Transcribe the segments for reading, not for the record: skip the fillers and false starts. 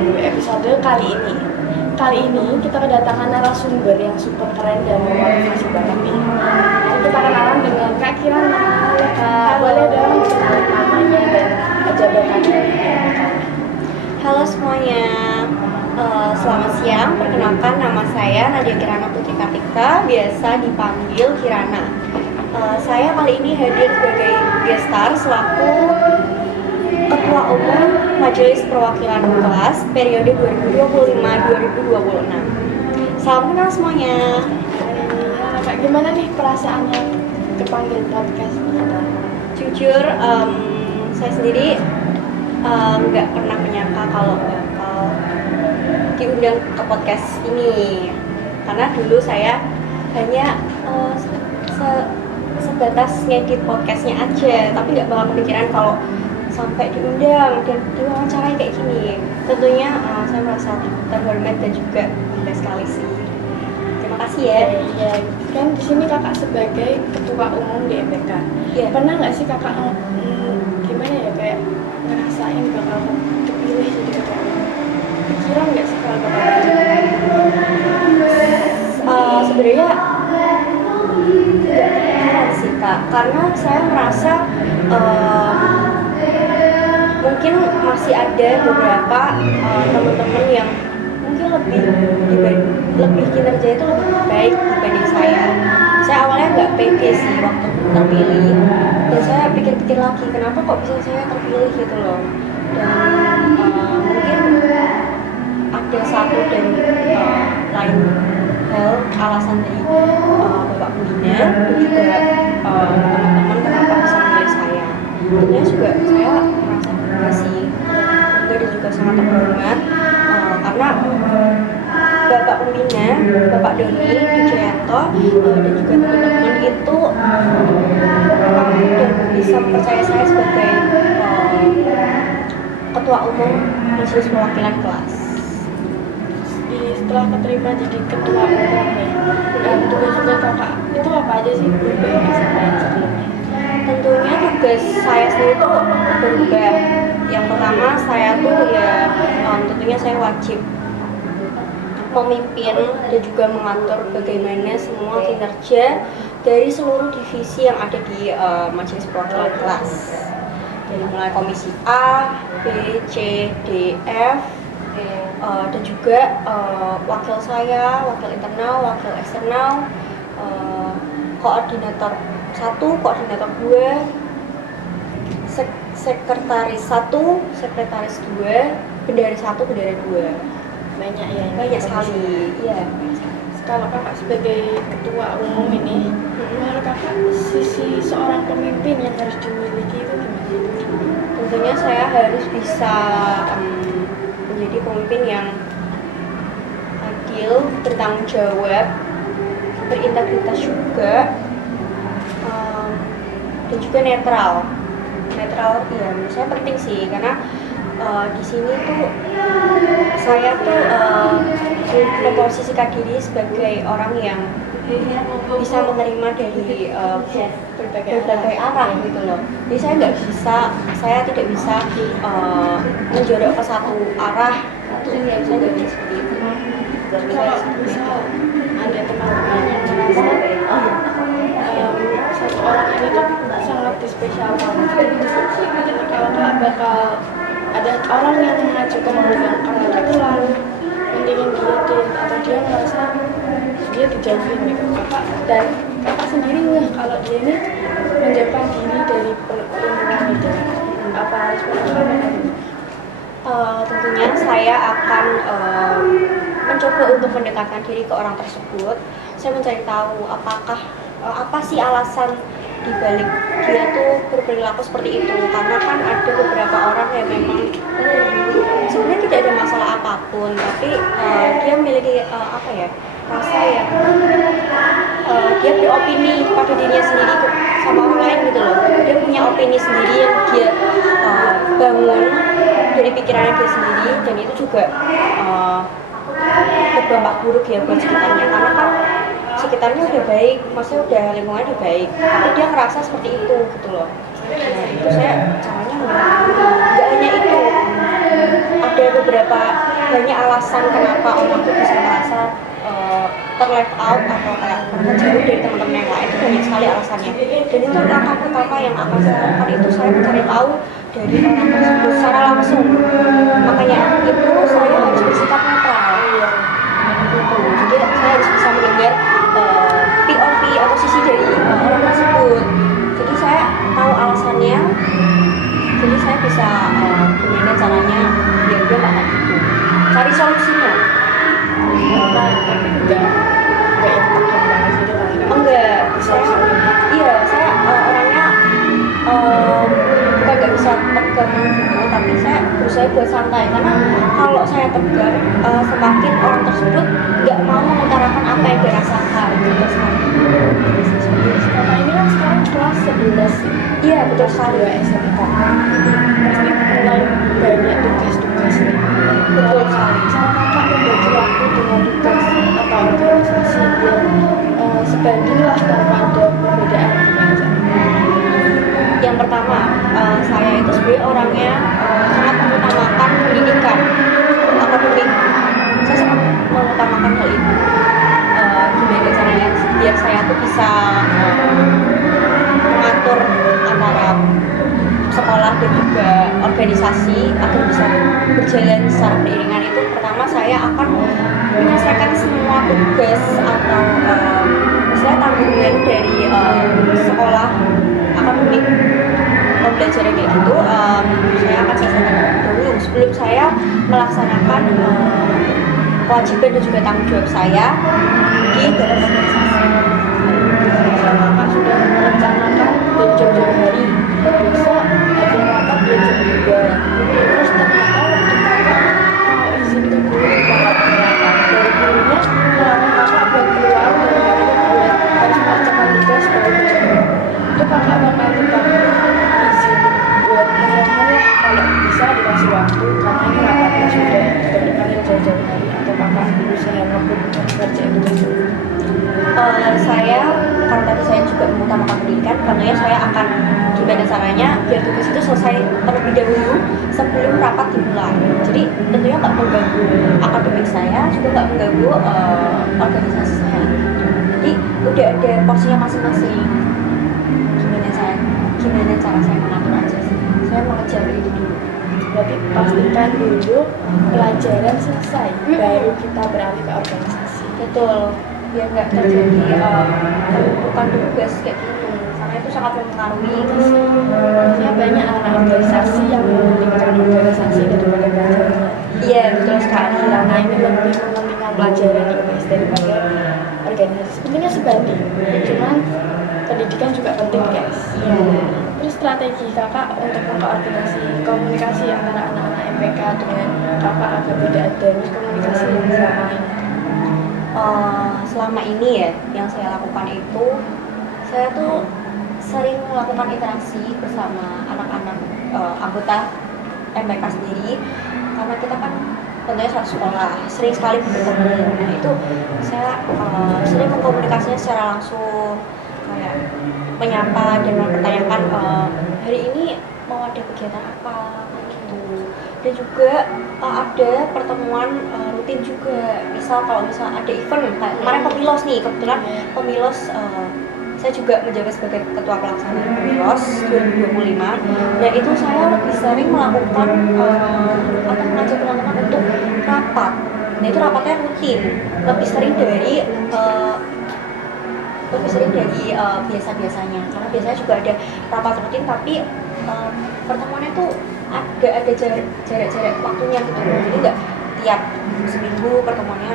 Pemandu episode kali ini. Kali ini kita kedatangan narasumber yang super keren dan memotivasi banget nih. Jadi kita kenalan dengan Kak Kirana. Kak, boleh dong kenalin namanya dan jabatannya di IMBK. Halo semuanya, selamat siang. Perkenalkan, nama saya Nadia Kirana Putri Kartika, biasa dipanggil Kirana. Saya kali ini hadir sebagai guest star selaku Ketua Umum Majelis Perwakilan Kelas periode 2025-2026. Salam kenal semuanya. Kak, gimana nih perasaannya kepanggil podcast kita? Jujur, saya sendiri nggak pernah menyangka kalau bakal diundang ke podcast ini, karena dulu saya hanya sebatas ngedit podcastnya aja, tapi nggak bakal kepikiran kalau sampai diundang dan diwawancarai kayak gini. Tentunya saya merasa terhormat dan juga bangga sekali sih. Terima kasih ya. Iya, kan di sini kakak sebagai ketua umum di IMBK. Iya. Pernah nggak sih kakak gimana ya kayak ngerasain bakal kepilih jadi ketua umum? Pikiran nggak sih kalau bakal Sebenarnya nggak kepikiran sih Kak, karena saya merasa mungkin masih ada beberapa teman-teman yang mungkin lebih kinerja itu lebih baik dibanding saya. Saya awalnya nggak pede sih waktu terpilih, dan saya pikir-pikir lagi kenapa kok bisa saya terpilih gitu loh. Dan mungkin ada satu dan lain hal alasan dari Bapak Pembina dan juga teman-teman kenapa bisa memilih saya. Tentunya juga saya merasa bangga sih, bangga dan juga sangat terhormat karena Bapak Pembina, Bapak Doni Wijayanto dan juga teman-teman itu dan bisa mempercayai saya sebagai Ketua Umum Majelis Perwakilan Kelas. setelah keterima jadi ketua umum nih, dan tugas-tugas kakak itu apa aja sih berubah sama yang sebelumnya? Tentunya tugas saya sendiri tuh berubah. Yang pertama saya tuh ya tentunya saya wajib memimpin dan juga mengatur bagaimana semua kinerja dari seluruh divisi yang ada di Majelis Perwakilan Kelas, dari mulai komisi A, B, C, D, F, dan juga wakil saya, wakil internal, wakil eksternal, koordinator 1, koordinator 2, sekretaris 1, sekretaris 2, bendahara 1, bendahara 2. Banyak ya, Banyak sekali. Iya. Kalau kakak sebagai ketua umum ini, menurut kakak sisi seorang pemimpin yang harus dimiliki itu gimana? Tentunya saya harus bisa menjadi pemimpin yang adil, bertanggung jawab, berintegritas juga, dan juga netral. Netral, ya menurut saya penting sih, karena di sini tuh saya tuh memposisikan diri sebagai orang yang bisa menerima dari berbagai arah gitu loh. Jadi saya tidak bisa menjorok ke satu arah. Saya nggak bisa seperti itu. Kalau misal ada teman-teman yang merasa satu orang ini tuh sangat dispesialkan, kalau kakak bakal ada orang yang mengajukan bilang kalau terlalu mendingin dia deh, atau dia merasa dia dijauhin gitu, kakak sendiri nggak kalau dia ini menjauhkan diri dari perlindungan itu, apa harus melakukan? Tentunya saya akan mencoba untuk mendekatkan diri ke orang tersebut. Saya mencari tahu apa sih alasan dibalik dia tuh berperilaku seperti itu, karena kan ada beberapa orang yang memang sebenarnya tidak ada masalah apapun, tapi dia memiliki rasa yang dia beropini pada dirinya sendiri sama orang lain gitu loh. Dia punya opini sendiri yang dia bangun dari pikirannya dia sendiri, dan itu juga berdampak buruk ya buat sekitarnya, karena kan sekitarnya udah baik, maksudnya udah lingkungannya udah baik, tapi dia ngerasa seperti itu gitu loh. Nah itu saya caranya nggak hanya itu, ada ada beberapa banyak alasan kenapa orang tuh bisa merasa terleft out atau kayak jauh dari teman-teman yang lain. Itu banyak sekali alasannya, dan itu langkah pertama yang akan saya lakukan itu saya mencari tahu dari orang tersebut secara langsung. Makanya itu saya harus bersikap netral gitu. Jadi saya harus bisa mendengar POV atau sisi dari orang tersebut. Jadi saya tahu alasannya, jadi saya bisa gimana caranya biar dia nggak gitu, cari solusinya. tapi enggak yang tekan banget gitu kan Kak? Enggak, saya orangnya bukan nggak bisa tegang gitu, tapi saya berusaha buat santai, karena kalau saya tegang semakin orang tersebut nggak mau mengutarakan apa yang dia rasakan gitu sekali. Kakak ini kan sekarang kelas 11 sih. Iya betul sekali. 2 SMK. Pasti mulai banyak tugas-tugas nih. Betul sekali. Sama kakak membagi waktu dengan tugas atau organisasi biar sebanding lah tanpa ada perbedaan gimana Kak? Yang pertama, saya itu sebenarnya orangnya sangat mengutamakan pendidikan akademik. Saya sangat mengutamakan hal itu. Gimana caranya biar saya tuh bisa mengatur antara sekolah dan juga organisasi agar bisa berjalan secara beriringan. Itu pertama saya akan menyelesaikan semua tugas atau misalnya tanggungan dari sekolah akademik pembelajaran kayak gitu, saya akan selesaikan dulu sebelum saya melaksanakan kewajiban dan juga tanggung jawab saya di dalam organisasi. Kakak sudah merencanakan dari jauh-jauh hari besok ada rapat dia jam 2, terus ternyata waktu kakak mau izin ke guru dari gurunya melarang kakak buat keluar dan buat harus mengerjakan tugas baru berjalan. Itu kakak bakal tetap izin buat memohon lah kalau bisa dikasih waktu karena ini rapatnya sudah ditentukan jauh-jauh hari, atau kakak berusaha ngebut ngerjain tugas dulu. Saya karena tadi saya juga mengutamakan pendidikan, tentunya saya akan gimana caranya biar tugas itu selesai terlebih dahulu sebelum rapat dimulai. Jadi tentunya nggak mengganggu akademik saya, juga nggak mengganggu organisasi saya. Jadi udah ada porsinya masing-masing. Gimana cara saya mengatur aja sih. Saya mengejar itu dulu. Berarti pastikan dulu pelajaran selesai baru kita beralih ke organisasi. Betul, biar nggak terjadi penumpukan tugas kayak gitu, karena itu sangat mempengaruhi. Maksudnya banyak anak organisasi yang mementingkan organisasi daripada pelajarannya. Iya betul sekali. Karena ini lebih mementingkan pelajaran guys daripada organisasi. Sebenarnya sebanding, cuman pendidikan juga penting guys. Iya. Terus strategi kakak untuk mengkoordinasi komunikasi antara anak-anak MPK dengan kakak agar tidak ada miskomunikasi yang selama ini. Selama ini ya yang saya lakukan itu, saya tuh sering melakukan interaksi bersama anak-anak anggota MPK sendiri, karena kita kan tentunya satu sekolah, sering sekali bertemu. Nah itu saya sering mengkomunikasinya secara langsung, kayak menyapa dan mempertanyakan hari ini mau ada kegiatan apa gitu. Dan juga ada pertemuan rutin juga. Misal kalau ada event kayak kemarin Pemilos nih, kebetulan Pemilos saya juga menjabat sebagai ketua pelaksana Pemilos 2025. Dan itu saya lebih sering melakukan mengajak teman-teman untuk rapat. Nah itu rapatnya rutin, lebih sering dari biasa-biasanya, karena biasanya juga ada rapat rutin, tapi pertemuannya tuh ada jarak waktunya gitu, jadi nggak tiap seminggu pertemuannya,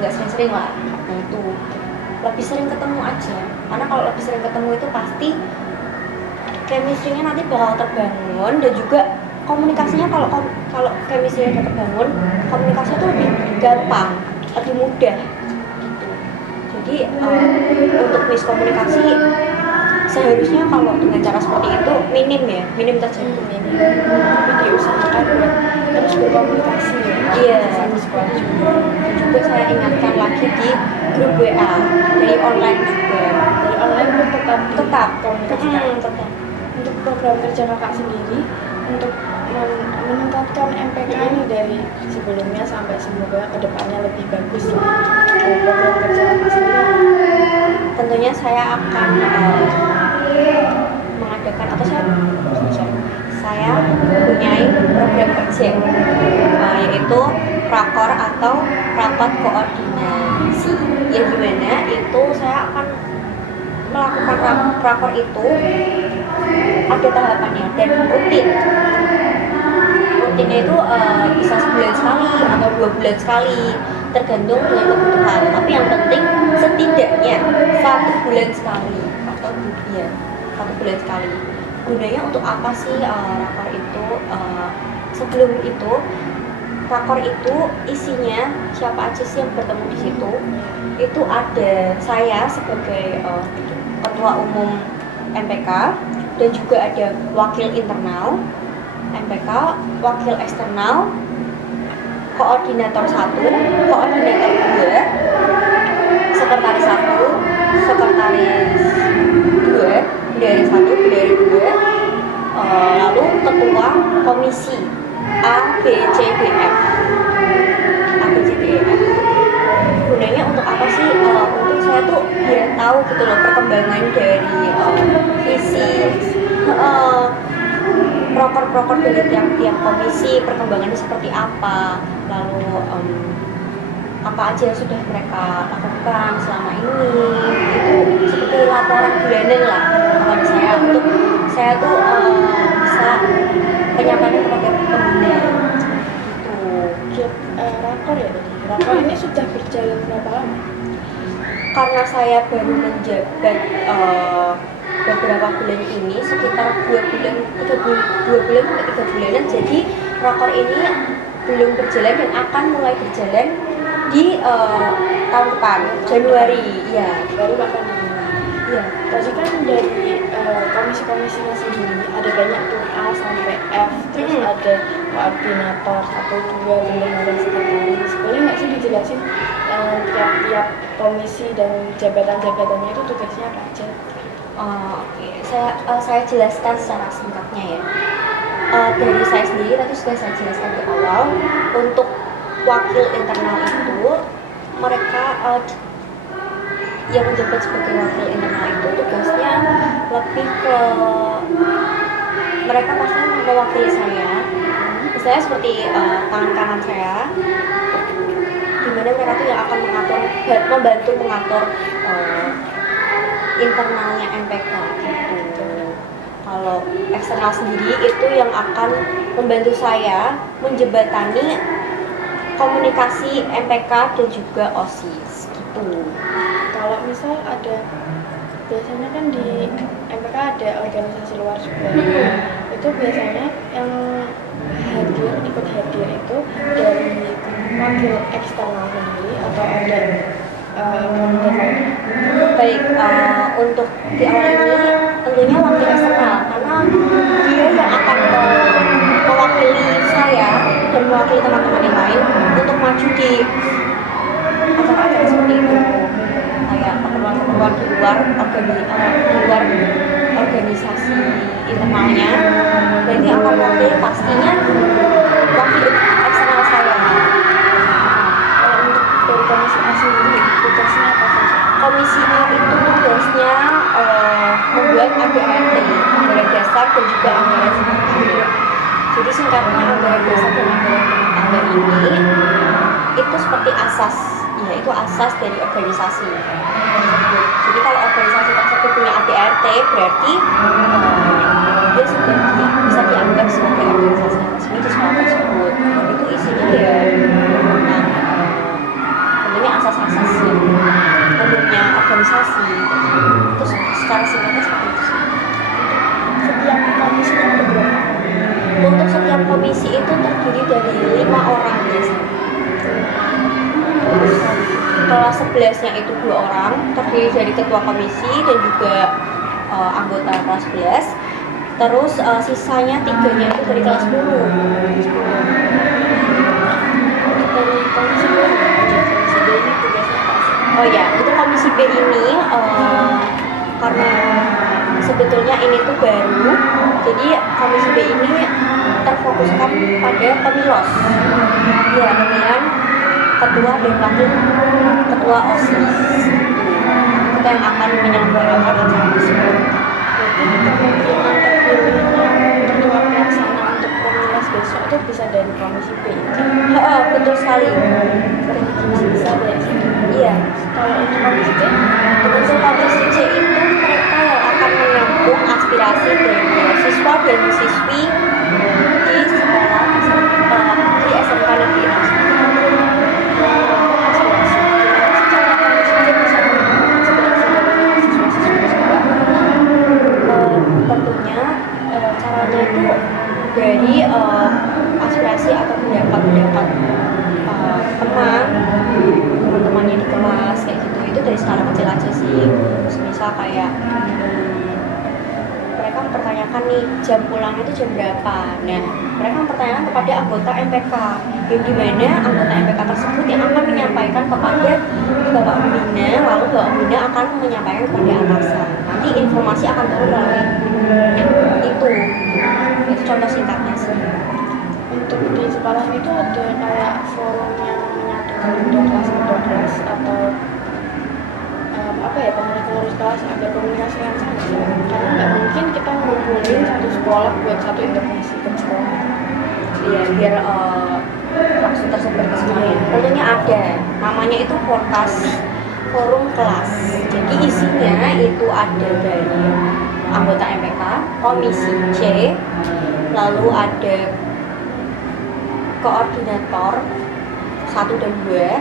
nggak sering-sering lah. Nah itu lebih sering ketemu aja, karena kalau lebih sering ketemu itu pasti chemistry-nya nanti bakal terbangun, dan juga komunikasinya kalau chemistry-nya udah terbangun, komunikasinya tuh lebih gampang, lebih mudah. Jadi untuk miskomunikasi seharusnya kalau dengan cara seperti itu minim terjadi. Tapi diusahakan buat terus berkomunikasi ya. Iya. Sama sekolah juga. Dan juga saya ingatkan lagi di grup WA dari online juga. Dari online pun tetap Tetap komunikasi. tetap. Untuk program kerja kakak sendiri untuk meningkatkan MPK ini dari sebelumnya sampai semoga kedepannya lebih bagus lah. Program kerja Kakak sendiri. Tentunya saya akan mengadakan atau saya mempunyai program kerja yaitu rakor atau rapat koordinasi, yang dimana itu saya akan melakukan rakor itu ada tahapannya dan rutinnya itu bisa sebulan sekali atau 2 bulan sekali tergantung dengan kebutuhan, tapi yang penting setidaknya 1 bulan sekali atau ya 1 bulan sekali. Gunanya untuk apa sih rakor itu? Sebelum itu rakor itu isinya siapa aja sih yang bertemu di situ? Itu ada saya sebagai ketua umum MPK dan juga ada wakil internal MPK, wakil eksternal, koordinator 1, koordinator 2, sekretaris 1, sekretaris 2, bendahara 1, bendahara 2, lalu ketua komisi A, B, C, D, F. Gunanya untuk apa sih? Untuk saya tuh biar tahu gitu loh perkembangan dari visi proker-proker dari tiap komisi, perkembangannya seperti apa, lalu apa aja yang sudah mereka lakukan selama ini. Itu seperti laporan bulanan lah kepada saya, untuk saya tuh bisa penyampaiannya kepada pengguna gitu. Rakor ya tadi. Rakor ini sudah berjalan berapa lama? Karena saya baru menjabat beberapa bulan ini, sekitar 2 bulan sampai 3 bulanan, jadi rakor ini belum berjalan dan akan mulai berjalan di tahun depan, Januari. Ya, Baru akan dimulai. ya. Tadi kan dari komisi-komisinya sendiri ada banyak tuh A sampai F, terus ada koordinator 1, 2, bendahara, sekretaris. Boleh nggak sih dijelasin tiap-tiap komisi dan jabatan-jabatannya itu tugasnya apa aja? Oke. Saya jelaskan secara singkatnya ya. Dari saya sendiri tadi sudah saya jelaskan di awal. Untuk wakil internal itu, mereka yang menjabat sebagai wakil internal itu tugasnya lebih ke mereka pasti mewakili saya. Misalnya seperti tangan kanan saya, dimana mereka tuh yang akan membantu mengatur internalnya MPK gitu. Kalau eksternal sendiri itu yang akan membantu saya menjembatani komunikasi MPK dan juga OSIS gitu. Kalau misal ada, biasanya kan di MPK ada organisasi luar juga. Itu biasanya yang ikut hadir itu dari wakil eksternal sendiri atau ada Baik, untuk di awal ini tentunya wakil eksternal, karena dia yang akan mewakili saya dan mewakili teman-teman yang lain untuk maju di acara-acara seperti itu, kayak keperluan-keperluan di luar organisasi internalnya. Jadi akan mewakili pastinya wakil eksternal saya. Kalau untuk dari komisi A sendiri tugasnya apa saja? Komisi A itu tugasnya membuat ABRT, anggaran dasar dan juga anggaran rumah tangga. Jadi singkatnya anggaran dasar dan anggaran rumah tangga ini itu seperti asas, ya itu asas dari organisasi tersebut. Jadi kalau organisasi tersebut punya ABRT, berarti dia sudah bisa dianggap sebagai organisasi yang resmi di sekolah tersebut. Itu isinya ya tentang tentunya asas-asas umumnya organisasi. Terus secara singkatnya seperti itu sih. Setiap komisi ada berapa? Untuk setiap komisi itu terdiri dari 5 orang biasanya. Terus kelas 11-nya itu 2 orang, terdiri dari ketua komisi dan juga anggota kelas 11. Terus sisanya 3-nya itu dari kelas 10. Dari komisi B, komisi B ini tugasnya apa sih? Oh ya, untuk komisi B ini karena sebetulnya ini tuh baru, Jadi komisi B ini terfokuskan pada pemilos, ya pemilihan ketua dan wakil ketua OSIS. Kita yang akan menyelenggarakan acara tersebut. Jadi kemungkinan terpilihnya ketua pelaksana untuk pemilas besok itu bisa dari komisi B. Betul sekali. Bisa dari situ. Iya. Kalau untuk komisi C, Untuk komisi C itu mereka yang akan menampung aspirasi dari siswa dan siswi di sekolah di SMK Negeri 6. aspirasi. Secara komisi C bisa menampung aspirasi dari siswa-siswa di sekolah. Tentunya caranya itu dari aspirasi atau pendapat-pendapat teman-temannya di kelas kayak gitu. Itu dari skala kecil aja sih. Terus misal kayak mereka mempertanyakan nih jam pulang itu jam berapa. Nah, mereka mempertanyakan kepada anggota MPK, yang dimana anggota MPK tersebut yang akan menyampaikan kepada Bapak Pembina, lalu Bapak Pembina akan menyampaikan kepada atasan. Nanti informasi akan turun melalui itu contoh singkatnya sih. Untuk di sekolah itu ada kayak forum yang menyatukan kedua kelas atau pengurus kelas ada komunikasi yang sama sih. Karena nggak mungkin kita ngumpulin satu sekolah buat satu integrasi ke sekolah. Iya, biar langsung tersebar ke semuanya. Tentunya ada, namanya itu Forkas Forum Kelas. Jadi isinya itu ada dari anggota MPK, komisi C, lalu ada koordinator 1 dan 2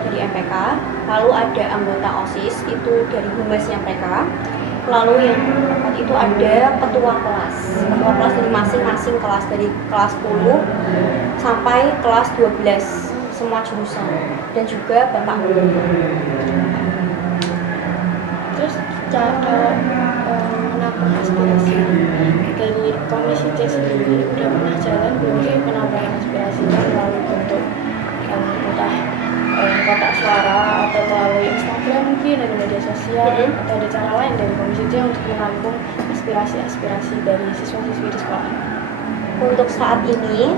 dari MPK, lalu ada anggota OSIS itu dari humasnya mereka, lalu yang keempat itu ada ketua kelas dari masing-masing kelas, dari kelas 10 sampai kelas 12 semua jurusan, dan juga bapak guru. Terus kalau menampung aspirasi dari komisi C sendiri udah pernah jalan belum sih penambahan aspirasi melalui bentuk entah kotak suara atau melalui Instagram mungkin dari media sosial atau ada cara lain dari komisi C untuk menampung aspirasi dari siswa-siswi di sekolah. Untuk saat ini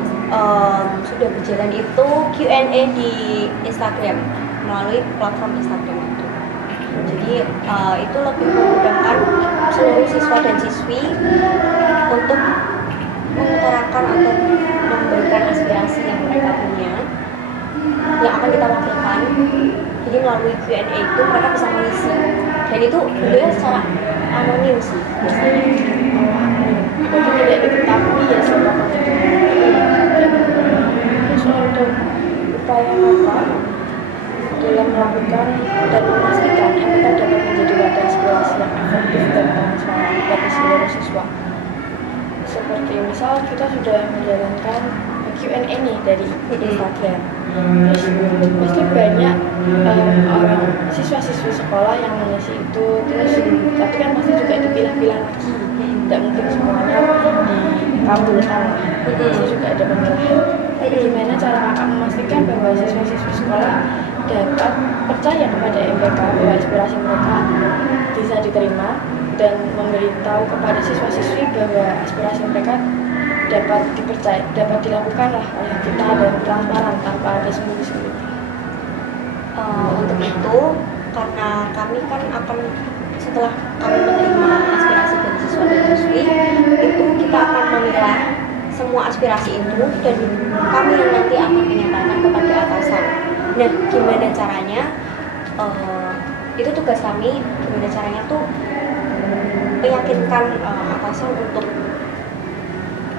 sudah berjalan itu Q&A di Instagram melalui platform Instagram itu. Jadi itu lebih memudahkan seluruh siswa dan siswi untuk mengutarakan atau memberikan aspirasi yang mereka punya yang akan kita wakilkan. Jadi melalui Q&A itu mereka bisa mengisi, dan itu bentuknya secara anonim sih biasanya. Jadi tidak diketahui ya siapa itu. Terus untuk upaya apa dalam melakukan dan memastikan MPK dapat menjadi wadah aspirasi yang efektif dan transparan bagi seluruh siswa. Seperti misal kita sudah menjalankan Q&A nih dari Instagram. Terus pasti banyak orang siswa-siswi sekolah yang mengisi itu, terus tapi kan pasti juga dipilah-pilah lagi, tidak mungkin semuanya dikabulkan, pasti juga ada pemilihan. Gimana cara kakak memastikan bahwa siswa-siswi sekolah dapat percaya kepada MPK bahwa aspirasi mereka bisa diterima, dan memberitahu kepada siswa-siswi bahwa aspirasi mereka dapat dipercaya, dapat dilakukan lah oleh kita dan transparan tanpa ada sembunyi-sembunyi. Untuk itu, karena kami kan akan setelah kami menerima aspirasi dari siswa dan siswi, itu kita akan memilah semua aspirasi itu dan kami yang nanti akan menyampaikan kepada atasan. Nah, gimana caranya? Itu tugas kami. Gimana caranya tuh meyakinkan atasan untuk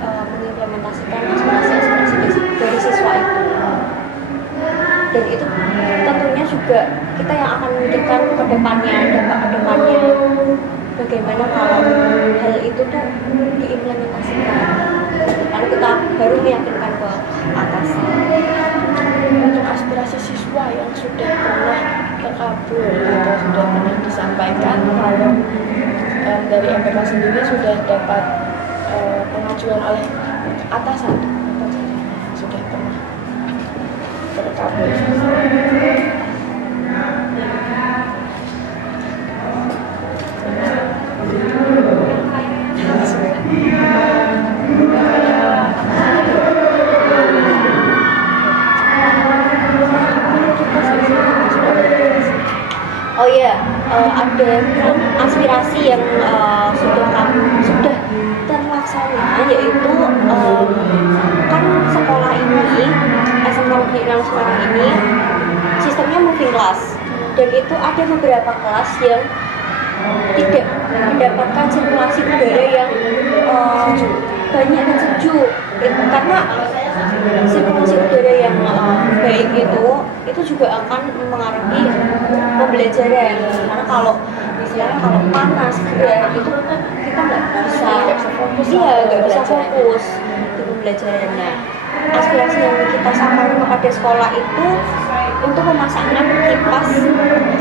mengimplementasikan aspirasi dari siswa itu. Dan itu tentunya juga kita yang akan memikirkan ke depannya, dampak ke depannya. Bagaimana kalau hal itu tuh diimplementasikan? Karena kita baru meyakinkan ke atasan. Untuk aspirasi siswa yang sudah pernah terkabul atau sudah pernah disampaikan, kalau dari MPK sendiri sudah dapat pengajuan oleh atasan atau sudah pernah terkabul. ada aspirasi yang sudah terlaksana, yaitu kan sekolah ini SMK Negeri Semarang ini sistemnya moving class, dan itu ada beberapa kelas yang tidak mendapatkan sirkulasi udara yang banyak dan sejuk, karena sirkulasi udara yang baik itu juga akan mengaruhi pembelajaran, karena kalau misalnya kalau panas gerah itu kita nggak bisa fokus, nggak bisa fokus di pembelajaran. Nah, aspirasi yang kita sampaikan kepada sekolah itu untuk memasang 6 kipas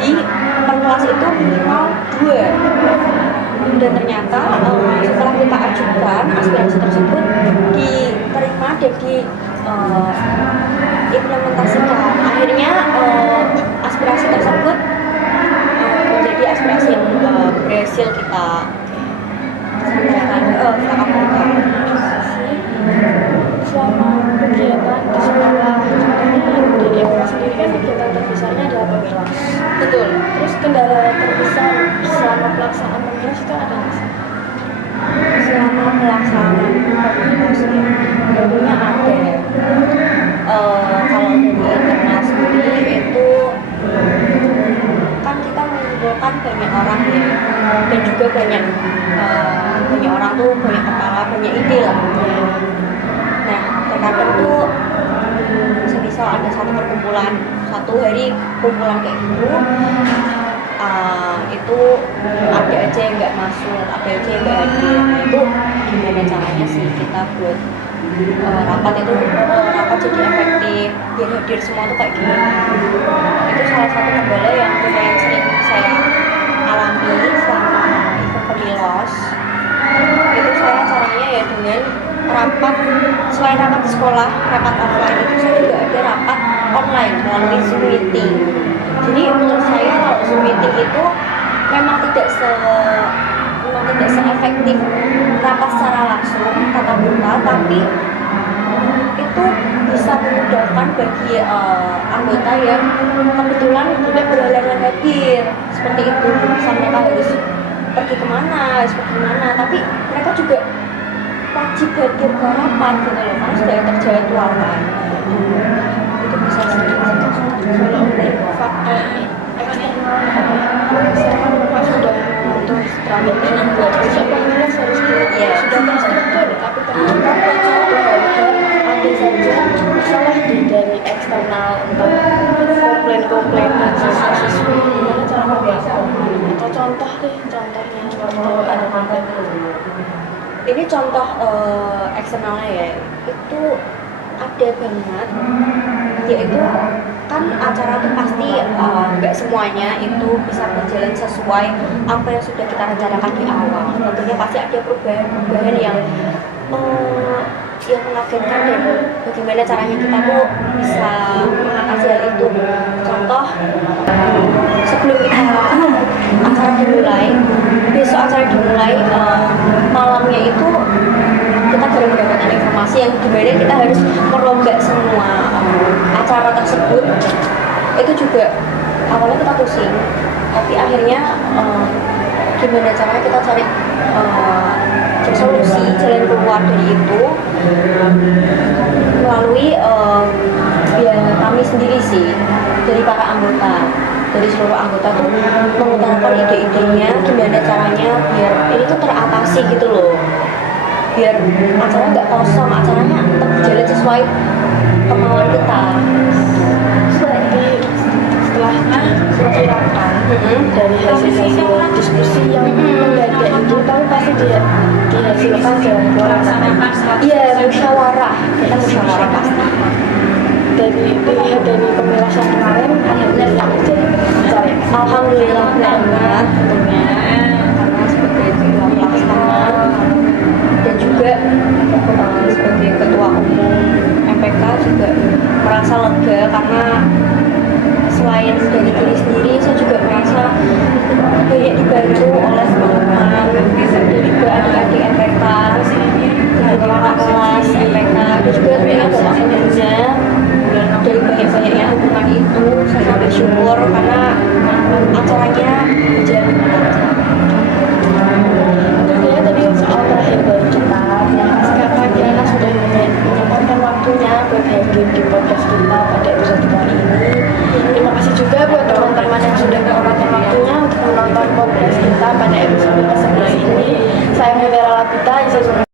di per kelas itu minimal 2, dan ternyata setelah kita ajukan aspirasi tersebut diterima dan diimplementasikan. Akhirnya aspirasi tersebut menjadi aspirasi yang berhasil kita sampaikan, kita kabulkan. Selama kegiatan di sekolah dari FK sendiri kan kegiatan terbesarnya adalah pemilas. Betul. Terus kendala terbesar selama pelaksanaan pemilas itu ada nggak sih? Selama pelaksanaan pemilas tentunya ada. Kalau dari internal sendiri itu kan kita mengumpulkan banyak orang ya, dan juga banyak orang tuh banyak kepala, banyak ide lah. Nah, terkadang tuh semisal ada satu perkumpulan, satu hari kumpulan kayak gitu, itu ada aja yang nggak masuk, ada aja yang nggak hadir. Nah, itu gimana caranya sih kita buat rapat jadi efektif, biar hadir semua tuh kayak gini. Itu salah satu kendala yang lumayan sering saya alami selama event pemilos. Itu saya caranya ya dengan rapat, selain rapat di sekolah, rapat offline itu saya juga ada rapat online melalui Zoom meeting. Jadi menurut saya kalau Zoom meeting itu memang tidak seefektif rapat secara langsung tatap muka, tapi itu bisa memudahkan bagi anggota yang kebetulan tidak berhalangan hadir seperti itu. Misal mereka harus pergi kemana, tapi mereka juga wajib hadir ke rapat gitu loh, karena sudah terjadwalkan. Itu bisa sedikit. Kalau untuk faktor eksternal, misalkan Bapak sudah mengatur strategi buat besok pemilas harus sudah terstruktur, tapi ternyata suatu hal ada saja masalah dari eksternal, entah komplain dan siswa-siswi. Gimana cara Bapak? Atau contohnya kalau ada konten? Ini contoh eksternalnya ya, itu ada banget, yaitu kan acara itu pasti nggak semuanya itu bisa berjalan sesuai apa yang sudah kita rencanakan di awal. Tentunya pasti ada perubahan yang mengagetkan, dan bagaimana caranya kita tuh bisa mengatasi hal itu. Contoh, sebelum acara dimulai, besok acara dimulai, malamnya itu kita baru mendapatkan informasi yang dimana kita harus merombak semua acara tersebut. Itu juga awalnya kita pusing, tapi akhirnya gimana caranya kita cari solusi, jalan keluar dari itu melalui ya kami sendiri sih, dari para anggota, dari seluruh anggota tuh mengutarakan ide-idenya gimana caranya biar ini tuh teratasi gitu loh, biar acara nggak kosong, acaranya tetap berjalan sesuai kemauan kita. Setelah diperkirakan dari hasil diskusi yang mendadak itu, tapi pasti dihasilkan jalan keluar. Iya, musyawarah, kita musyawarah pasti. Dilihat dari pemilasan kemarin, alhamdulillah terjadi. Alhamdulillah banget tentunya, karena sebagai ketua pelaksana dan juga sebagai ketua umum MPK juga merasa lega, karena selain dari diri sendiri, saya juga merasa banyak dibantu oleh teman-teman dan juga adik-adik MPK, kakak kelas MPK, dan juga tentunya bapak pengajar. Dari banyak-banyaknya hubungan itu, saya sangat bersyukur karena acaranya pada episode ke-11 ini. Saya Mutiara Lapita, izin